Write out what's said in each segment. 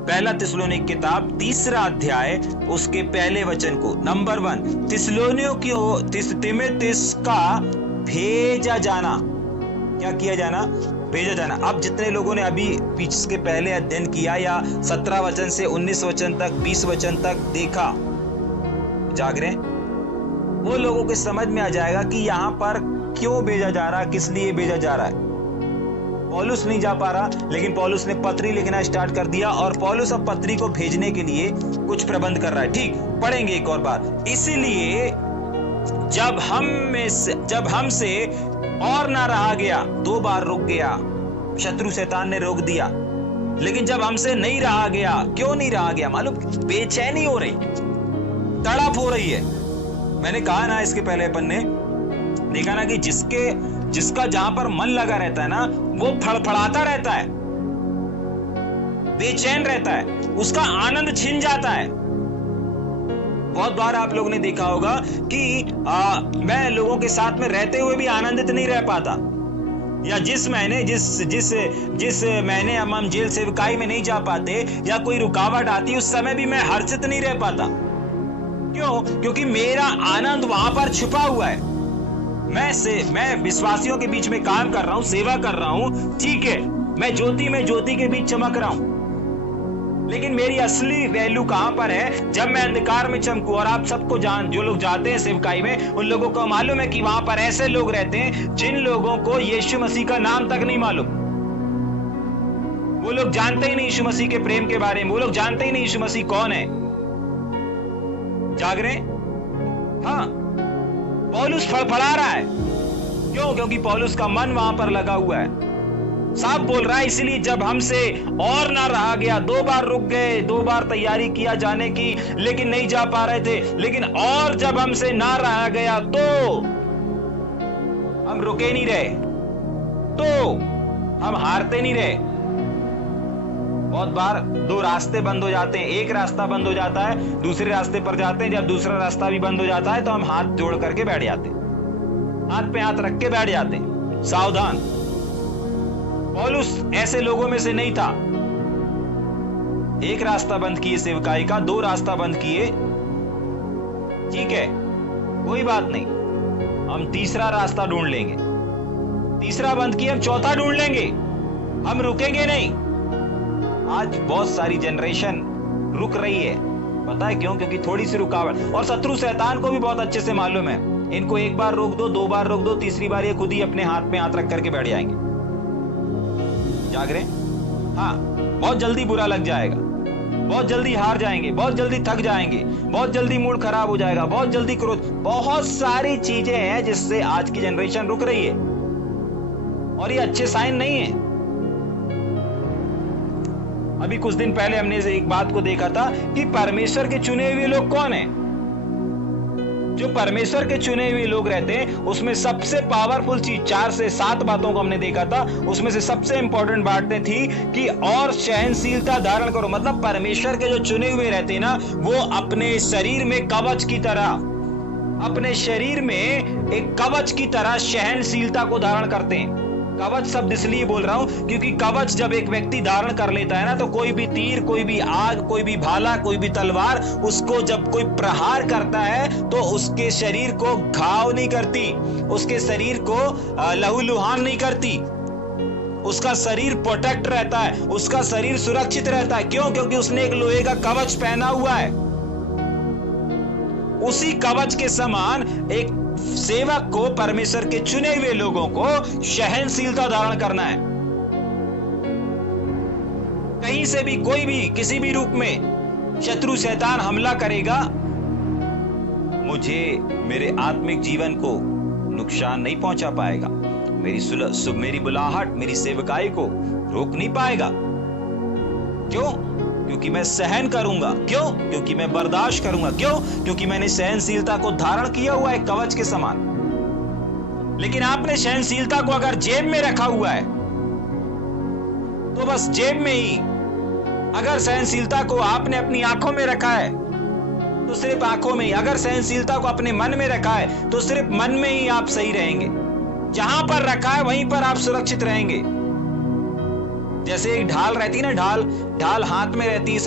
पहला थिस्सलुनीक किताब 3 अध्याय उसके पहले वचन को। नंबर 1, तीमुथियुस का भेजा जाना। क्या किया जाना? भेजा जाना। अब जितने लोगों ने अभी पीछे के पहले अध्ययन किया या 17 वचन से 19 वचन तक 20 वचन तक देखा, जाग रहे, वो लोगों के समझ में आ जाएगा कि यहाँ पर क्यों भेजा जा रहा है, किस लिए भेजा जा रहा है। पौलुस नहीं जा पा रहा, लेकिन पौलुस ने पत्री लिखना स्टार्ट कर दिया और पौलुस अब पत्री को भेजने के लिए कुछ प्रबंध कर रहा है। ठीक, पढ़ेंगे एक और बार। इसलिए जब हमसे और ना रहा गया, 2 बार रुक गया, शत्रु शैतान ने रोक दिया, लेकिन जब हमसे नहीं रहा गया, क्यों नहीं रहा गया? मालूम, बेचैनी हो रही, तड़प हो रही है। मैंने कहा ना इसके पहले अपन ने देखा ना कि जिसका जहां पर मन लगा रहता है ना, वो फड़फड़ाता रहता है, बेचैन रहता है, उसका आनंद छिन जाता है। बहुत बार आप लोगों ने देखा होगा कि मैं लोगों के साथ में रहते हुए भी आनंदित नहीं रह पाता, या जिस महीने हम जेल सेवकाई में नहीं जा पाते या कोई रुकावट आती, उस समय भी मैं हर्षित नहीं रह पाता। क्यों? क्योंकि मेरा आनंद वहां पर छुपा हुआ है। मैं विश्वासियों के बीच में काम कर रहा हूं, सेवा कर रहा हूं, ठीक है, मैं ज्योति के बीच चमक रहा हूं, लेकिन मेरी असली वैल्यू कहां पर है? जब मैं अंधकार में चमकूं। और आप सबको जो लोग जाते हैं सेवकाई में, उन लोगों को मालूम है कि वहां पर ऐसे लोग रहते हैं जिन लोगों को यीशु मसीह का नाम तक नहीं मालूम। वो लोग जानते ही नहीं यीशु मसीह के प्रेम के बारे में, वो लोग जानते ही नहीं यीशु मसीह कौन है। जाग रहे? हाँ, पौलुस फड़फड़ा रहा है। क्यों? क्योंकि पौलुस का मन वहां पर लगा हुआ है। साफ बोल रहा है, इसलिए जब हमसे और ना रहा गया, 2 बार रुक गए, 2 बार तैयारी किया जाने की, लेकिन नहीं जा पा रहे थे, लेकिन और जब हमसे ना रहा गया तो हम रुके नहीं रहे, तो हम हारते नहीं रहे। बहुत बार 2 रास्ते बंद हो जाते हैं, एक रास्ता बंद हो जाता है, दूसरे रास्ते पर जाते हैं। जब दूसरा रास्ता भी बंद हो जाता है तो हम हाथ जोड़ करके बैठ जाते हैं, हाथ पे हाथ रख के बैठ जाते हैं। सावधान, पौलुस ऐसे लोगों में से नहीं था। एक रास्ता बंद किए सेवकाई का, 2 रास्ता बंद किए, ठीक है, कोई बात नहीं, हम तीसरा रास्ता ढूंढ लेंगे। तीसरा बंद किए, हम चौथा ढूंढ लेंगे, हम रुकेंगे नहीं। आज बहुत सारी जनरेशन रुक रही है, पता है क्यों? क्योंकि थोड़ी सी रुकावट। और शत्रु शैतान को भी बहुत अच्छे से मालूम है, इनको 1 बार रोक दो, 2 बार रोक दो, तीसरी बार ये खुद ही अपने हाथ में हाथ रख करके बैठ जाएंगे। जाग रहे? हाँ, बहुत जल्दी बुरा लग जाएगा, बहुत जल्दी हार जाएंगे, बहुत जल्दी थक जाएंगे, बहुत जल्दी मूड खराब हो जाएगा, बहुत जल्दी क्रोध, बहुत सारी चीजें हैं जिससे आज की जनरेशन रुक रही है, और ये अच्छे साइन नहीं है। अभी कुछ दिन पहले हमने एक बात को देखा था कि परमेश्वर के चुने हुए लोग कौन हैं? जो परमेश्वर के चुने हुए लोग रहते हैं, उसमें सबसे पावरफुल चीज 4 से 7 बातों को हमने देखा था। उसमें से सबसे इंपॉर्टेंट बातें थी कि और सहनशीलता धारण करो। मतलब परमेश्वर के जो चुने हुए रहते हैं ना, वो अपने शरीर में कवच की तरह, अपने शरीर में एक कवच की तरह सहनशीलता को धारण करते हैं। कवच शब्द इसलिए बोल रहा हूं क्योंकि कवच जब एक व्यक्ति धारण कर लेता है ना, तो कोई भी तीर, कोई भी आग, कोई भी भाला, कोई भी तलवार उसको जब कोई प्रहार करता है तो उसके शरीर को घाव नहीं करती, उसके शरीर को लहूलुहान नहीं करती, उसका शरीर प्रोटेक्ट रहता है, उसका शरीर सुरक्षित रहता है। क्यों? क्योंकि उसने एक लोहे का कवच पहना हुआ है। उसी कवच के समान एक सेवक को, परमेश्वर के चुने हुए लोगों को सहनशीलता धारण करना है। कहीं से भी, कोई भी, किसी भी रूप में शत्रु शैतान हमला करेगा, मुझे, मेरे आत्मिक जीवन को नुकसान नहीं पहुंचा पाएगा, मेरी बुलाहट, मेरी सेवकाई को रोक नहीं पाएगा। क्यों? क्योंकि मैं सहन करूंगा। क्यों? क्योंकि मैं बर्दाश्त करूंगा। क्यों? क्योंकि मैंने सहनशीलता को धारण किया हुआ है कवच के समान। लेकिन आपने सहनशीलता को अगर जेब में रखा हुआ है तो बस जेब में ही, अगर सहनशीलता को आपने अपनी आंखों में रखा है तो सिर्फ आंखों में ही, अगर सहनशीलता को अपने मन में रखा है तो सिर्फ मन में ही आप सही रहेंगे। जहां पर रखा है वहीं पर आप सुरक्षित रहेंगे। जैसे एक ढाल रहती है ना, ढाल हाथ में रहती है,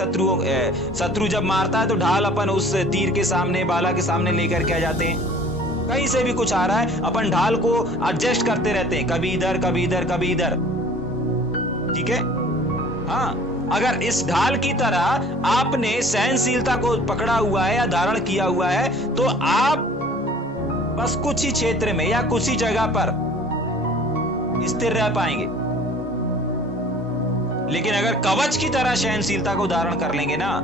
शत्रु जब मारता है तो ढाल अपन उस तीर के सामने, बाला के सामने लेकर के आ जाते हैं। कहीं से भी कुछ आ रहा है, अपन ढाल को एडजस्ट करते रहते हैं, कभी इधर कभी इधर कभी इधर, ठीक है। हाँ, अगर इस ढाल की तरह आपने सहनशीलता को पकड़ा हुआ है या धारण किया हुआ है तो आप बस कुछ ही क्षेत्र में या कुछ ही जगह पर स्थिर रह पाएंगे। लेकिन अगर कवच की तरह सहनशीलता को धारण कर लेंगे ना,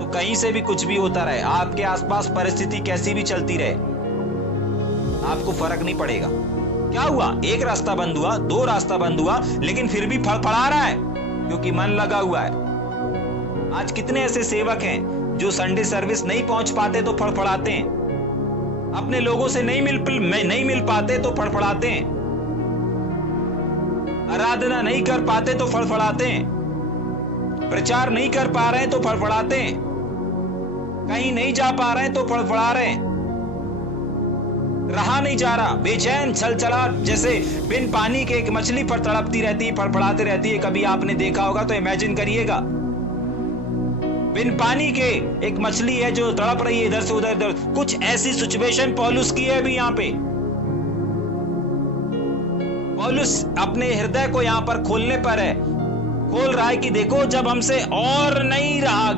तो कहीं से भी कुछ भी होता रहे, आपके आसपास परिस्थिति कैसी भी चलती रहे, आपको फर्क नहीं पड़ेगा। क्या हुआ, एक रास्ता बंद हुआ, दो रास्ता बंद हुआ, लेकिन फिर भी फड़फड़ा रहा है क्योंकि मन लगा हुआ है। आज कितने ऐसे सेवक हैं जो संडे सर्विस नहीं पहुंच पाते तो फड़फड़ाते हैं, अपने लोगों से नहीं मिल पाते तो फड़फड़ाते हैं, आराधना नहीं कर पाते तो फड़फड़ाते हैं, प्रचार नहीं कर पा रहे हैं तो फड़फड़ाते हैं, कहीं नहीं जा पा रहे हैं तो फड़फड़ा रहे हैं, रहा नहीं जा रहा, बेचैन छलछला जैसे बिन पानी के एक मछली पर तड़पती रहती है, फड़फड़ाती रहती है। कभी आपने देखा होगा तो इमेजिन करिएगा, बिन पानी के एक मछली है जो तड़प रही है इधर से उधर इधर। कुछ ऐसी सिचुएशन पौलुस की है अभी यहाँ पे। पौलुस अपने हृदय को यहाँ पर खोलने पर है, खोल रहा है कि देखो जब हमसे और नहीं रहा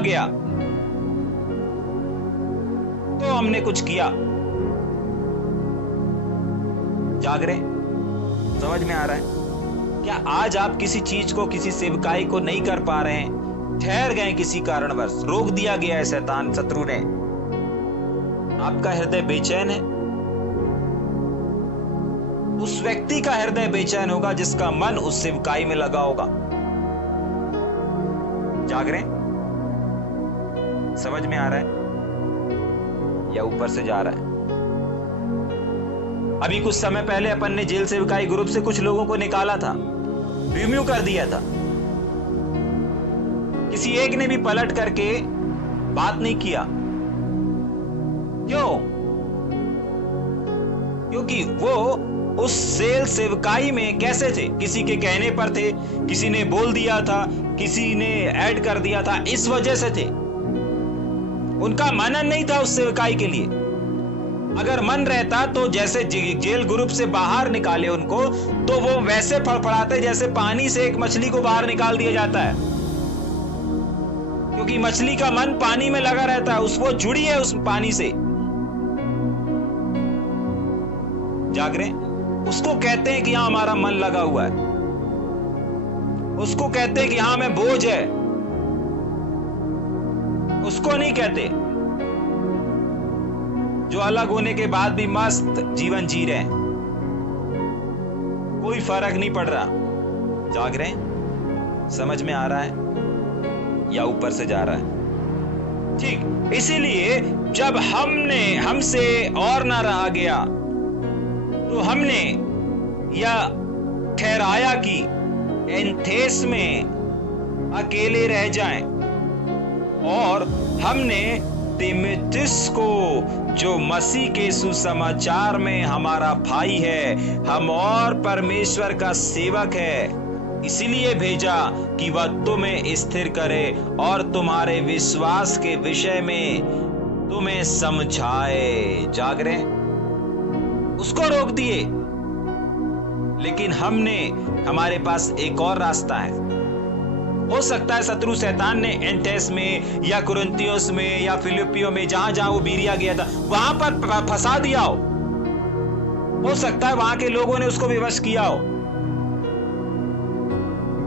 गया तो हमने कुछ किया। जाग रहे, समझ में आ रहा है क्या? आज आप किसी चीज को, किसी सेवकाई को नहीं कर पा रहे हैं, ठहर गए किसी कारणवश, रोक दिया गया है शैतान, शत्रु ने, आपका हृदय बेचैन है। उस व्यक्ति का हृदय बेचैन होगा जिसका मन उस सेवकाई में लगा होगा। जाग रहे, समझ में आ रहा है या ऊपर से जा रहा है? अभी कुछ समय पहले अपन ने जेल सेवकाई ग्रुप से कुछ लोगों को निकाला था, रिम्यू कर दिया था। किसी एक ने भी पलट करके बात नहीं किया। क्यों? क्योंकि वो उस सेल सेवकाई में कैसे थे? किसी के कहने पर थे, किसी ने बोल दिया था, किसी ने ऐड कर दिया था, इस वजह से थे। उनका मनन नहीं था उस सेवकाई के लिए। अगर मन रहता तो जैसे जेल ग्रुप से बाहर निकाले उनको, तो वो वैसे फड़फड़ाते जैसे पानी से एक मछली को बाहर निकाल दिया जाता है, क्योंकि मछली का मन पानी में लगा रहता है, उसको जुड़ी है उस पानी से। जाग रहे, उसको कहते हैं कि हाँ हमारा मन लगा हुआ है, उसको कहते हैं कि हाँ हमें बोझ है, उसको नहीं कहते जो अलग होने के बाद भी मस्त जीवन जी रहे हैं, कोई फर्क नहीं पड़ रहा। जाग रहे, समझ में आ रहा है या ऊपर से जा रहा है? ठीक, इसीलिए जब हमसे और ना रहा गया तो हमने यह ठहराया कि एथेंस में अकेले रह जाएं, और हमने तीमुथियुस को, जो मसीह के सुसमाचार में हमारा भाई है, हम और परमेश्वर का सेवक है, इसलिए भेजा कि वह तुम्हें स्थिर करे और तुम्हारे विश्वास के विषय में तुम्हें समझाए। जाग रहे, उसको रोक दिए, लेकिन हमारे पास एक और रास्ता है। हो सकता है शत्रु शैतान ने एथेंस में या कुरिन्थियोस में या फिलिप्पियों में, जहां वो बीरिया गया था, वहां पर फंसा दिया हो सकता है वहां के लोगों ने उसको विवश किया हो।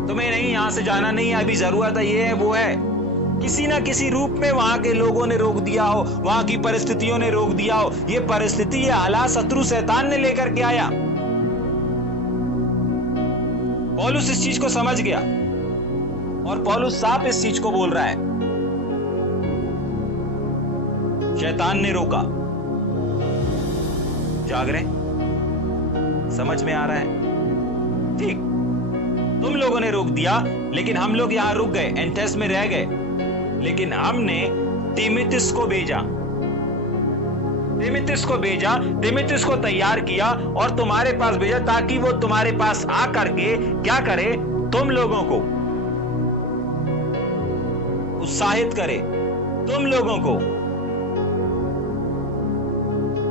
तुम्हें नहीं, यहां से जाना नहीं है, अभी जरूरत है, ये है वो है, किसी ना किसी रूप में वहां के लोगों ने रोक दिया हो, वहां की परिस्थितियों ने रोक दिया हो। ये परिस्थिति, ये हालात शत्रु शैतान ने लेकर के आया। पौलुस इस चीज को समझ गया और पौलुस साफ इस चीज को बोल रहा है, शैतान ने रोका। जाग रहे, समझ में आ रहा है? ठीक, तुम लोगों ने रोक दिया, लेकिन हम लोग यहां रुक गए, एथेंस में रह गए, लेकिन हमने तीमुथियुस को भेजा। तीमुथियुस को भेजा, तीमुथियुस को तैयार किया और तुम्हारे पास भेजा ताकि वो तुम्हारे पास आकर के क्या करे, तुम लोगों को उत्साहित करे, तुम लोगों को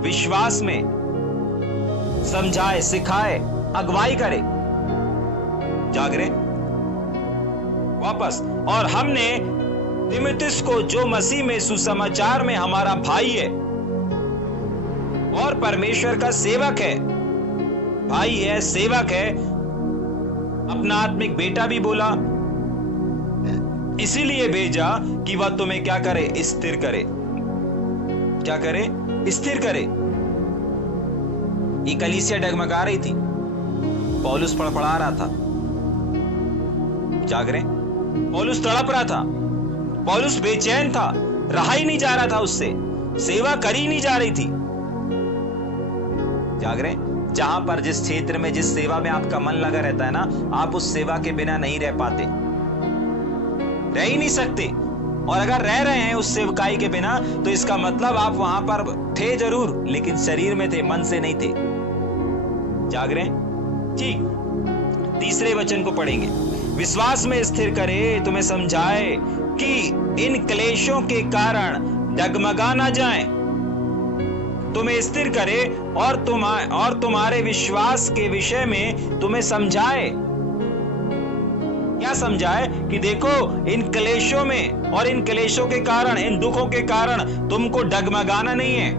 विश्वास में समझाए, सिखाए, अगुवाई करे। जाग रहे वापस। और हमने तीमुथियुस को, जो मसीह में सुसमाचार में हमारा भाई है और परमेश्वर का सेवक है, भाई है, सेवक है, अपना आत्मिक बेटा भी बोला, इसीलिए भेजा कि वह तुम्हें क्या करे, स्थिर करे। क्या करे? स्थिर करे। ये कलीसिया डगमगा रही थी, पौलुस फड़फड़ा रहा था। जाग रहे? पौलुस तड़प रहा था, पौलुस बेचैन था, रहा ही नहीं जा रहा था, उससे सेवा करी नहीं जा रही थी। जाग रहे? जहां पर, जिस क्षेत्र में, जिस सेवा में आपका मन लगा रहता है ना, आप उस सेवा के बिना नहीं रह पाते, रह ही नहीं सकते। और अगर रह रहे हैं उस सेवकाई के बिना, तो इसका मतलब आप वहां पर थे जरूर, लेकिन शरीर में थे, मन से नहीं थे। जाग रहे? ठीक। तीसरे वचन को पढ़ेंगे। विश्वास में स्थिर करे, तुम्हें समझाए कि इन क्लेशों के कारण डगमगा ना जाए, तुम्हें स्थिर करे और तुम्हारे विश्वास के विषय में तुम्हें समझाए। क्या समझाए? कि देखो, इन क्लेशों में और इन क्लेशों के कारण, इन दुखों के कारण तुमको डगमगाना नहीं है।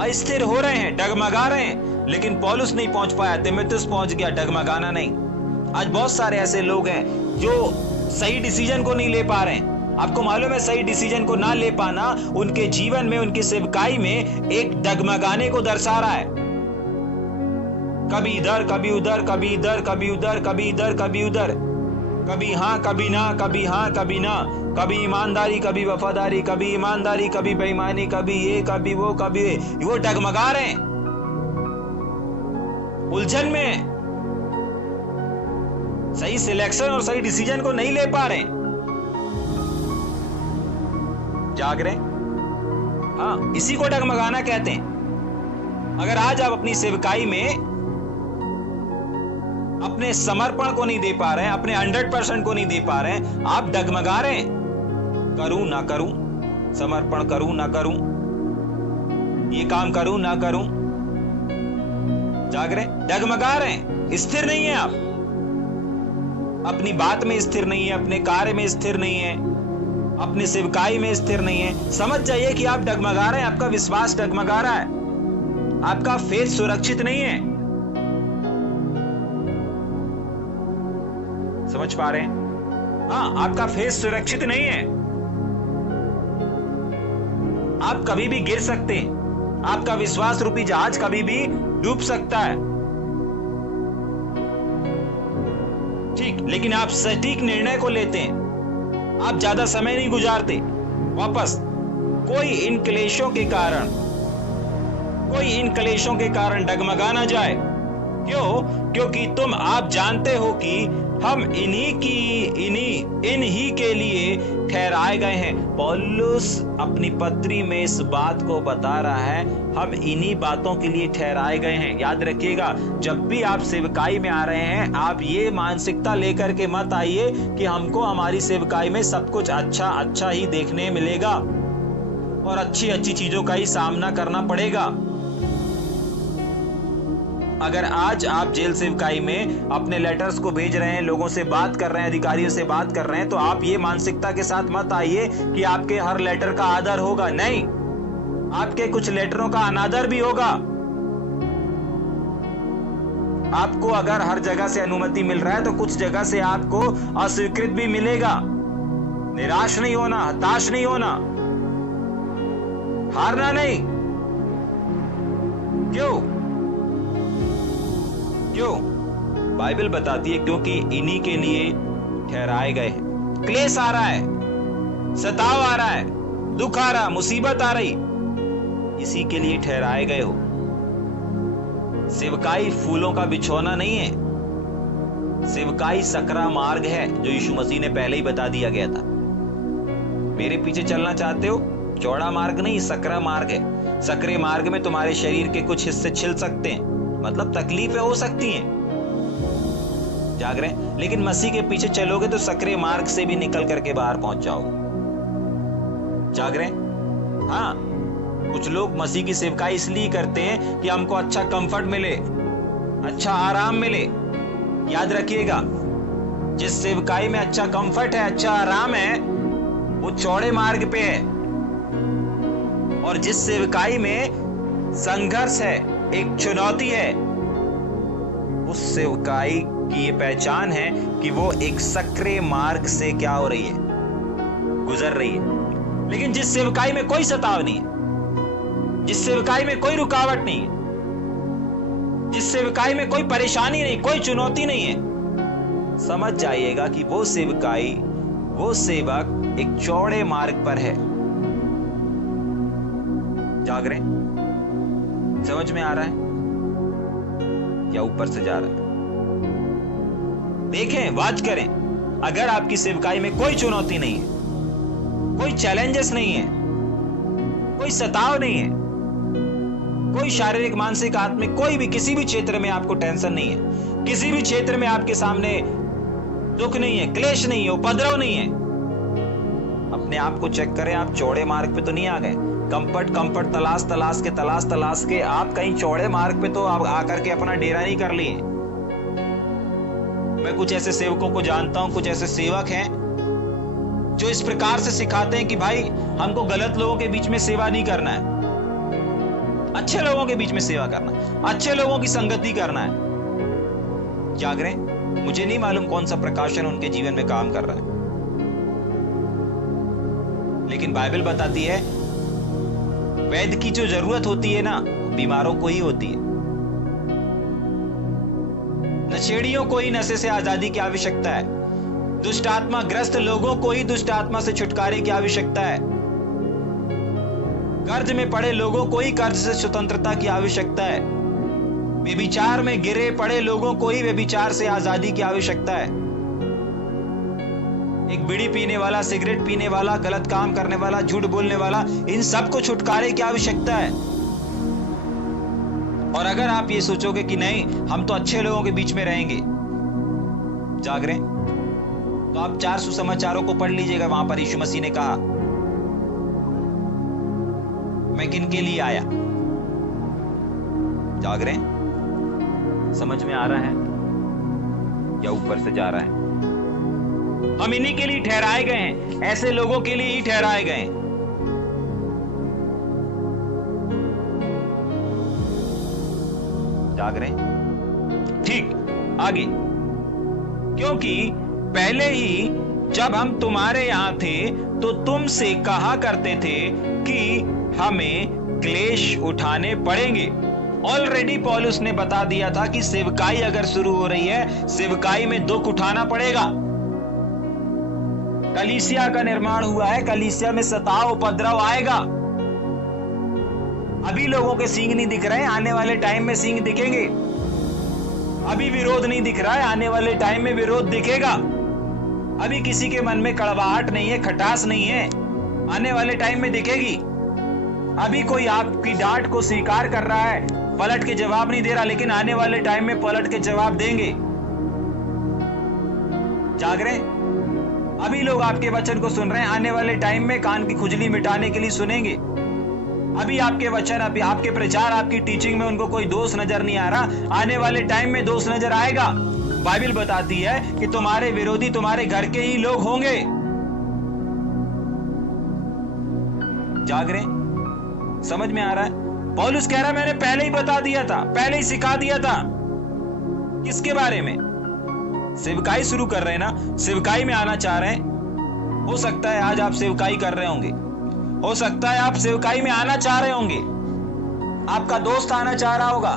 अस्थिर हो रहे हैं, डगमगा रहे हैं, लेकिन पौलुस नहीं पहुंच पाया, तीमुथियुस पहुंच गया, डगमगाना नहीं। आज बहुत सारे ऐसे लोग हैं जो सही डिसीजन को नहीं ले पा रहे हैं। आपको मालूम है, सही डिसीजन को ना ले पाना उनके जीवन में, उनकी सेवकाई में एक डगमगाने को दर्शा रहा है। कभी इधर, कभी उधर, कभी इधर, कभी उधर, कभी इधर, कभी उधर, कभी हाँ, कभी ना, कभी हाँ, कभी ना, कभी ईमानदारी, कभी वफादारी, कभी ईमानदारी, कभी बेईमानी, कभी ये, कभी वो डगमगा रहे हैं, उलझन में, सही सिलेक्शन और सही डिसीजन को नहीं ले पा रहे। जाग रहे? हाँ, इसी को डगमगाना कहते हैं। अगर आज आप अपनी सेवकाई में अपने समर्पण को नहीं दे पा रहे हैं, अपने 100% को नहीं दे पा रहे हैं, आप डगमगा रहे हैं। करूं ना करूं, समर्पण करूं ना करूं, ये काम करूं ना करूं। जाग रहे? डगमगा रहे हैं, स्थिर नहीं है आप, अपनी बात में स्थिर नहीं है, अपने कार्य में स्थिर नहीं है, अपनी सेवकाई में स्थिर नहीं है। समझ जाइए कि आप डगमगा रहे हैं, आपका विश्वास डगमगा रहा है, आपका फेथ सुरक्षित नहीं है। समझ पा रहे हैं? हाँ, आपका फेथ सुरक्षित नहीं है। आप कभी भी गिर सकते हैं, आपका विश्वास रूपी जहाज कभी भी डूब सकता है। ठीक, लेकिन आप सटीक निर्णय को लेते हैं, आप ज्यादा समय नहीं गुजारते। वापस, कोई इन क्लेशों के कारण डगमगा ना जाए। क्यों? क्योंकि आप जानते हो कि हम इन्हीं के लिए ठहराए गए हैं। पौलुस अपनी पत्री में इस बात को बता रहा है, हम इन्हीं बातों के लिए ठहराए गए हैं। याद रखिएगा, जब भी आप सेवकाई में आ रहे हैं, आप ये मानसिकता लेकर के मत आइए कि हमको हमारी सेवकाई में सब कुछ अच्छा ही देखने मिलेगा और अच्छी चीजों का ही सामना करना पड़ेगा। अगर आज आप जेल सेवकाई में अपने लेटर्स को भेज रहे हैं, लोगों से बात कर रहे हैं, अधिकारियों से बात कर रहे हैं, तो आप ये मानसिकता के साथ मत आइए कि आपके हर लेटर का आदर होगा। नहीं, आपके कुछ लेटरों का अनादर भी होगा। आपको अगर हर जगह से अनुमति मिल रहा है, तो कुछ जगह से आपको अस्वीकृत भी मिलेगा। निराश नहीं होना, हताश नहीं होना, हारना नहीं। क्यों? बाइबल बताती है क्योंकि इन्हीं के लिए ठहराए गए हैं। क्लेश आ रहा है, सताव आ रहा है, दुख आ रहा, मुसीबत आ रही, इसी के लिए ठहराए गए हो। सेवकाई फूलों का बिछौना नहीं है, सेवकाई सकरा मार्ग है, जो यीशु मसीह ने पहले ही बता दिया गया था। मेरे पीछे चलना चाहते हो, चौड़ा मार्ग नहीं, सकरा मार्ग है। सकरे मार्ग में तुम्हारे शरीर के कुछ हिस्से छिल सकते हैं, मतलब तकलीफें हो सकती हैं। जाग रहे हैं? लेकिन मसीह के पीछे चलोगे तो सकरे मार्ग से भी निकल करके बाहर पहुंच जाओगे। जाग रहे हैं? हाँ, कुछ लोग मसीह की सेवकाई इसलिए करते हैं कि हमको अच्छा कंफर्ट मिले, अच्छा आराम मिले। याद रखिएगा, जिस सेवकाई में अच्छा कंफर्ट है, अच्छा आराम है, वो चौड़े मार्ग पे है। और जिस सेवकाई में संघर्ष है, एक चुनौती है, उस सेवकाई की ये पहचान है कि वो एक सकरे मार्ग से क्या हो रही है, गुजर रही है। लेकिन जिस सेवकाई में कोई सताव नहीं है, जिस सेवकाई में कोई रुकावट नहीं है, जिस सेवकाई में कोई परेशानी नहीं, कोई चुनौती नहीं है, समझ जाइएगा कि वो सेवकाई, वो सेवक एक चौड़े मार्ग पर है। जाग रहे हैं? समझ में आ रहा है या ऊपर से जा रहा है? देखें, वाच करें, अगर आपकी सेवकाई में कोई चुनौती नहीं है, कोई चैलेंजेस नहीं है, कोई सताव नहीं है, कोई शारीरिक, मानसिक, आत्मिक, कोई भी किसी भी क्षेत्र में आपको टेंशन नहीं है, किसी भी क्षेत्र में आपके सामने दुख नहीं है, क्लेश नहीं है, उपद्रव नहीं है, अपने आप को चेक करें, आप चौड़े मार्ग पे तो नहीं आ गए। कंफर्ट तलाश के आप कहीं चौड़े मार्ग पे तो आप आकर के अपना डेरा नहीं कर लिए। मैं कुछ ऐसे सेवकों को जानता हूं, कुछ ऐसे सेवक हैं जो इस प्रकार से सिखाते हैं कि भाई हमको गलत लोगों के बीच में सेवा नहीं करना है, अच्छे लोगों के बीच में सेवा करना है, अच्छे लोगों की संगति करना है। जाग रहे हैं? मुझे नहीं मालूम कौन सा प्रकाशन उनके जीवन में काम कर रहा है, लेकिन बाइबल बताती है वैद्य की जो जरूरत होती है ना, बीमारों को ही होती है। नशेड़ियों को ही नशे से आजादी की आवश्यकता है, दुष्ट आत्मा ग्रस्त लोगों को ही दुष्ट आत्मा से छुटकारे की आवश्यकता है, कर्ज में पड़े लोगों को ही कर्ज से स्वतंत्रता की आवश्यकता है, व्यभिचार में गिरे पड़े लोगों को ही व्यभिचार से आजादी की आवश्यकता है। एक बीड़ी पीने वाला, सिगरेट पीने वाला, गलत काम करने वाला, झूठ बोलने वाला, इन सबको छुटकारे की आवश्यकता है। और अगर आप ये सोचोगे कि नहीं हम तो अच्छे लोगों के बीच में रहेंगे, जाग रहे हैं, तो आप 4 सुसमाचारों को पढ़ लीजिएगा। वहां पर यीशु मसीह ने कहा मैं किन के लिए आया। जाग रहे हैं? समझ में आ रहा है या ऊपर से जा रहा है? हम इन्हीं के लिए ठहराए गए हैं, ऐसे लोगों के लिए ही ठहराए गए हैं। जाग रहे हैं? ठीक, आगे। क्योंकि पहले ही जब हम तुम्हारे यहां थे तो तुमसे कहा करते थे कि हमें क्लेश उठाने पड़ेंगे। ऑलरेडी पौलुस ने बता दिया था कि सेवकाई अगर शुरू हो रही है, सेवकाई में दुख उठाना पड़ेगा। कलीसिया का निर्माण हुआ है, कलीसिया में सताव, उपद्रव आएगा। अभी लोगों के सींग नहीं दिख रहे हैं, आने वाले टाइम में सींग दिखेंगे। अभी विरोध नहीं दिख रहा है, आने वाले टाइम में विरोध दिखेगा। अभी किसी के मन में कड़वाहट नहीं है, खटास नहीं है, आने वाले टाइम में दिखेगी। अभी कोई आपकी डांट को स्वीकार कर रहा है, पलट के जवाब नहीं दे रहा, लेकिन आने वाले टाइम में पलट के जवाब देंगे। जाग रहे हैं? अभी लोग आपके वचन को सुन रहे हैं, आने वाले टाइम में कान की खुजली मिटाने के लिए सुनेंगे। अभी आपके वचन, अभी आपके प्रचार, आपकी टीचिंग में उनको कोई दोष नजर नहीं आ रहा, आने वाले टाइम में दोष नजर आएगा। बाइबल बताती है कि तुम्हारे विरोधी तुम्हारे घर के ही लोग होंगे। जाग रहे? समझ में आ रहा है? पौलुस कह रहा है मैंने पहले ही बता दिया था, पहले ही सिखा दिया था। किसके बारे में? सेवकाई शुरू कर रहे हैं ना, सेवकाई में आना चाह रहे हैं। हो सकता है आज आप सेवकाई कर रहे होंगे, हो सकता है आप सेवकाई में आना चाह रहे होंगे, आपका दोस्त आना चाह रहा होगा,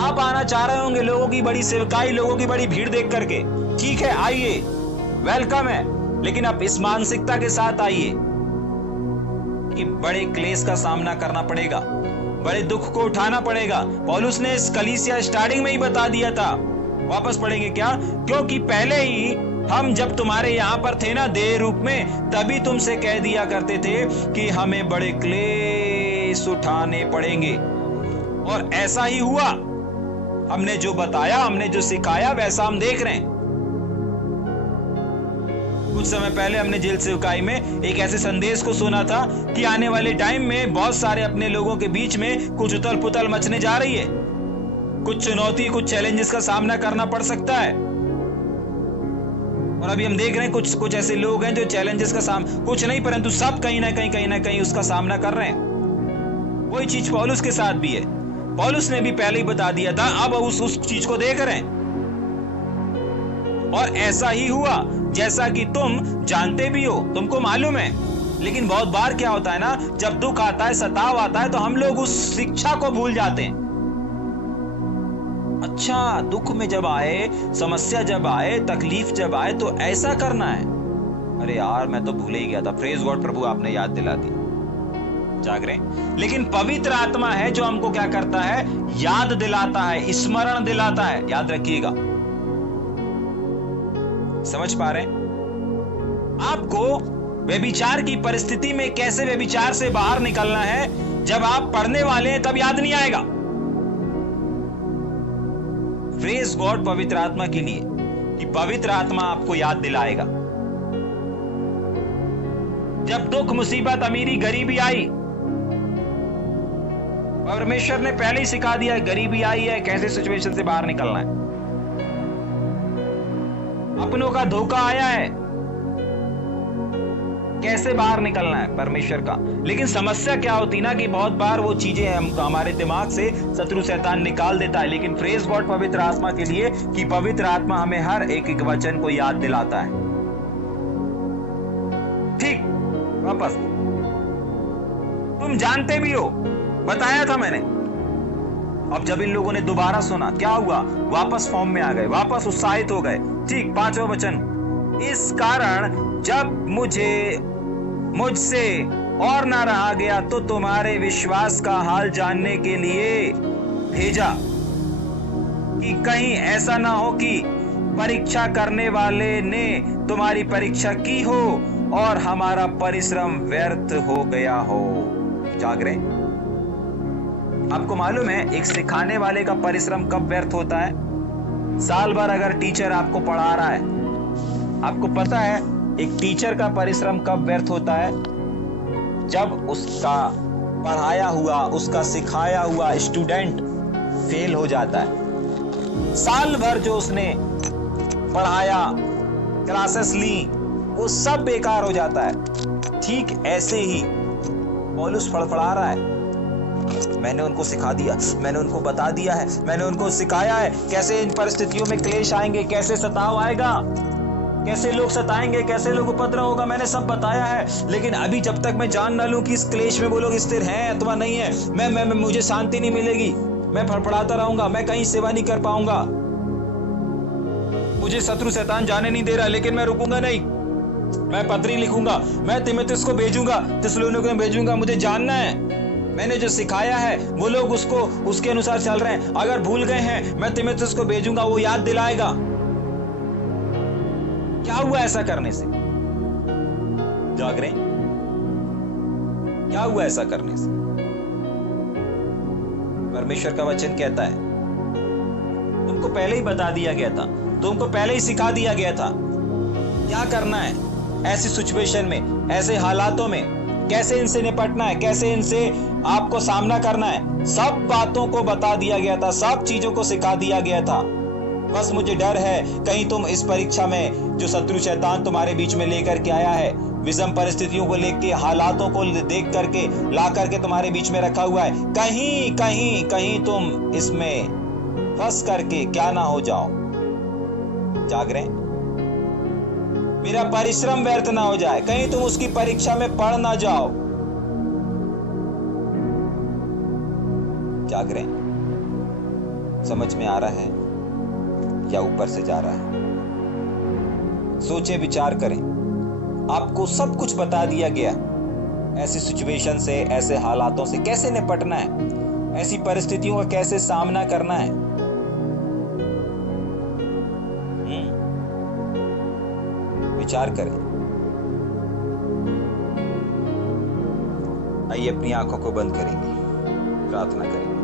आप आना चाह रहे होंगे। लोगों की बड़ी सेवकाई, लोगों की बड़ी भीड़ देख करके, ठीक है, आइए, वेलकम है, लेकिन आप इस मानसिकता के साथ आइए कि बड़े क्लेश का सामना करना पड़ेगा, बड़े दुख को उठाना पड़ेगा। पौलुस ने इस कलीसिया स्टार्टिंग में ही बता दिया था। वापस पढ़ेंगे क्या? क्योंकि पहले ही हम जब तुम्हारे यहां पर थे ना देह रूप में, तभी तुमसे कह दिया करते थे कि हमें बड़े क्लेश उठाने पड़ेंगे, और ऐसा ही हुआ। हमने जो बताया, हमने जो सिखाया, वैसा हम देख रहे हैं। कुछ समय पहले हमने जेल सेवकाई में एक ऐसे संदेश को सुना था कि आने वाले टाइम में बहुत सारे अपने लोगों के बीच में कुछ उथल पुथल मचने जा रही है, कुछ चुनौती, कुछ चैलेंजेस का सामना करना पड़ सकता है। और अभी हम देख रहे हैं कुछ ऐसे लोग हैं जो चैलेंजेस का सामना, कुछ नहीं परंतु सब कहीं ना कहीं उसका सामना कर रहे हैं। वही चीज पौलुस के साथ भी है। पौलुस ने भी पहले ही बता दिया था, अब उस चीज को देख रहे हैं। और ऐसा ही हुआ जैसा कि तुम जानते भी हो, तुमको मालूम है। लेकिन बहुत बार क्या होता है ना, जब दुख आता है, सताव आता है, तो हम लोग उस शिक्षा को भूल जाते हैं। अच्छा, दुख में जब आए, समस्या जब आए, तकलीफ जब आए, तो ऐसा करना है। अरे यार, मैं तो भूल ही गया था। प्रेज गॉड, प्रभु आपने याद दिला दी। जाग रहे। लेकिन पवित्र आत्मा है जो हमको क्या करता है, याद दिलाता है, स्मरण दिलाता है। याद रखिएगा। समझ पा रहे हैं? आपको व्यभिचार की परिस्थिति में कैसे व्यभिचार से बाहर निकलना है, जब आप पढ़ने वाले हैं तब याद नहीं आएगा। प्रेज गॉड पवित्र आत्मा के लिए कि पवित्र आत्मा आपको याद दिलाएगा। जब दुख, मुसीबत, अमीरी, गरीबी आई, परमेश्वर ने पहले ही सिखा दिया है, गरीबी आई है, कैसे सिचुएशन से बाहर निकलना है। अपनों का धोखा आया है, कैसे बाहर निकलना है, परमेश्वर का। लेकिन समस्या क्या होती ना कि बहुत बार वो चीजें हमारे दिमाग से शत्रु शैतान निकाल देता है। लेकिन प्रेज गॉड पवित्र आत्मा के लिए कि पवित्र आत्मा हमें हर एक वचन को याद दिलाता है। ठीक, वापस तुम जानते भी हो, बताया था मैंने। अब जब इन लोगों ने दोबारा सुना, क्या हुआ, वापस फॉर्म में आ गए, वापस उत्साहित हो गए। ठीक, 5वां वचन, इस कारण जब मुझसे और ना रहा गया तो तुम्हारे विश्वास का हाल जानने के लिए भेजा, कि कहीं ऐसा ना हो कि परीक्षा करने वाले ने तुम्हारी परीक्षा की हो और हमारा परिश्रम व्यर्थ हो गया हो। जाग रहे? आपको मालूम है एक सिखाने वाले का परिश्रम कब व्यर्थ होता है? साल भर अगर टीचर आपको पढ़ा रहा है, आपको पता है एक टीचर का परिश्रम कब व्यर्थ होता है? जब उसका पढ़ाया हुआ, उसका सिखाया हुआ स्टूडेंट फेल हो जाता है। साल भर जो उसने पढ़ाया, क्लासेस ली, वो सब बेकार हो जाता है। ठीक ऐसे ही पौलुस फड़फड़ा रहा है, मैंने उनको सिखा दिया, मैंने उनको बता दिया है, मैंने उनको सिखाया है कैसे इन परिस्थितियों में क्लेश आएंगे, कैसे सताव आएगा, कैसे लोग सताएंगे, कैसे लोग उपद्रव होगा, मैंने सब बताया है। लेकिन अभी जब तक मैं जान ना लूं कि इस क्लेश में वो लोग स्थिर हैं अथवा नहीं है, मुझे शांति नहीं मिलेगी, मैं फड़फड़ाता रहूंगा, मैं कहीं सेवा नहीं कर पाऊंगा। मुझे शत्रु शैतान जाने नहीं दे रहा, लेकिन मैं रुकूंगा नहीं, मैं पत्री लिखूंगा, मैं तीमुथियुस को भेजूंगा, थिस्सलुनीके को भेजूंगा। मुझे जानना है मैंने जो सिखाया है वो लोग उसके अनुसार चल रहे हैं। अगर भूल गए हैं, मैं तीमुथियुस को भेजूंगा, वो याद दिलाएगा। क्या हुआ ऐसा करने से? जाग रहे? क्या हुआ ऐसा करने से? परमेश्वर का वचन कहता है तुमको पहले ही बता दिया गया था, तुमको पहले ही सिखा दिया गया था क्या करना है ऐसी सिचुएशन में, ऐसे हालातों में, कैसे इनसे निपटना है, कैसे इनसे आपको सामना करना है। सब बातों को बता दिया गया था, सब चीजों को सिखा दिया गया था। बस मुझे डर है कहीं तुम इस परीक्षा में जो शत्रु शैतान तुम्हारे बीच में लेकर के आया है, विषम परिस्थितियों को लेकर, हालातों को देख करके, ला करके तुम्हारे बीच में रखा हुआ है, कहीं तुम इसमें फंस करके क्या ना हो जाओ। जाग रहे? मेरा परिश्रम व्यर्थ ना हो जाए, कहीं तुम उसकी परीक्षा में पढ़ ना जाओ। जाग रहे? समझ में आ रहा है या ऊपर से जा रहा है? सोचे, विचार करें। आपको सब कुछ बता दिया गया, ऐसी सिचुएशन से, ऐसे हालातों से कैसे निपटना है, ऐसी परिस्थितियों का कैसे सामना करना है। विचार करें। आइए अपनी आंखों को बंद करेंगे, प्रार्थना करेंगे।